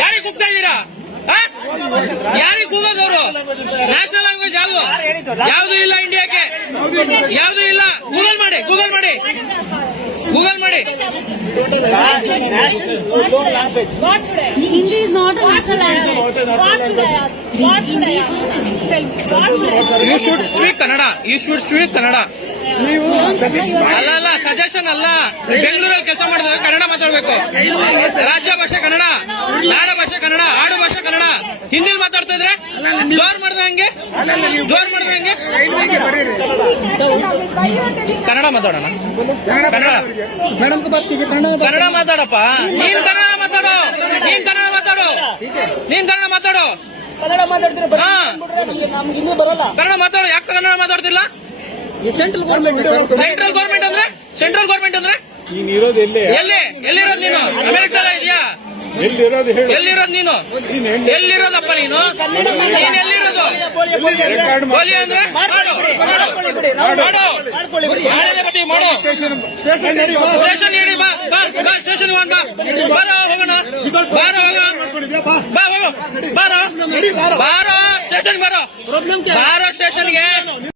ಯಾರಿಗೆ ಕೂಗ್ತಾ ಇದ್ದೀರಾ? ಯಾರಿಗೆ ಕೂಗೋದು ಅವರು? ನ್ಯಾಷನಲ್ ಲ್ಯಾಂಗ್ವೇಜ್ ಯಾವುದು? ಯಾವುದು ಇಲ್ಲ ಇಂಡಿಯಾಕ್ಕೆ ಯಾವುದು ಇಲ್ಲ? ಗೂಗಲ್ ಮಾಡಿ ಗೂಗಲ್ ಮಾಡಿ. ಗೂಗಲ್ ಮಾಡಿ. Hindi is not you should speak Kannada you should speak Kannada ಅಲ್ಲ ಅಲ್ಲ ಸಜೆಷನ್ ಅಲ್ಲ. ಬೆಂಗಳೂರಲ್ಲಿ ಕೆಲಸ ಮಾಡಿದ್ರೆ ಕನ್ನಡ ಮಾತಾಡ್ಬೇಕು. ರಾಜ್ಯ ಭಾಷೆ ಕನ್ನಡ. ನಾಡ ಭಾಷೆ ಹಿಂದಿ ಮಾತಾಡ್ತಾ ಇದ್ರೆ? ಜೋರ್ ಮಾಡಿದ್ರೆ ಹಂಗೆ? ಜೋರ್ ಮಾಡಿದ್ರೆ ಹಂಗೆ? ಕನ್ನಡ ಮಾತಾಡೋಣ. ಕನ್ನಡ. ಮಾತಾಡಪ್ಪ. ನೀನ್ ಕನ್ನಡ ಮಾತಾಡೋ. ನೀನ್ ಕನ್ನಡ ಮಾತಾಡೋ. ನೀನ್ ಕನ್ನಡ ಮಾತಾಡೋ. ಕನ್ನಡ ಮಾತಾಡ್ತೀರ ಕನ್ನಡ ಮಾತಾಡೋ. ಯಾಕೆ ಕನ್ನಡ ಮಾತಾಡ್ತಿಲ್ಲ? ಸೆಂಟ್ರಲ್ ಗೌರ್ಮೆಂಟ್ ಸೆಂಟ್ರಲ್ ಗೌರ್ಮೆಂಟ್ ಅಂದ್ರೆ? ಸೆಂಟ್ರಲ್ ಗೌರ್ಮೆಂಟ್ ಅಂದ್ರೆ? ನೀನ್ ಇರೋದು ಎಲ್ಲಿ? ಎಲ್ಲಿ? ಎಲ್ಲಿರೋದು ನೀನು? ಅಮೆರಿಕ ಎಲ್ಲಿರೋದು ಹೇಳಿ. ಎಲ್ಲಿರೋದು ನೀನು? ಎಲ್ಲಿರೋದಪ್ಪ ನೀನು? ಎಲ್ಲಿರೋದು? ಗೋಲಿ ಅಂದ್ರೆ ಮಾಡು. ಸ್ಟೇಷನ್ ಸ್ಟೇಷನ್ ಹೇಳಿ ಬಾ. ಬಾ. ಬಾ. ಸ್ಟೇಷನ್ ಹೋಗೋಣ. ಬಾ. ಸ್ಟೇಷನ್ ಬಾರೋ ಬಾರ. ಸ್ಟೇಷನ್ಗೆ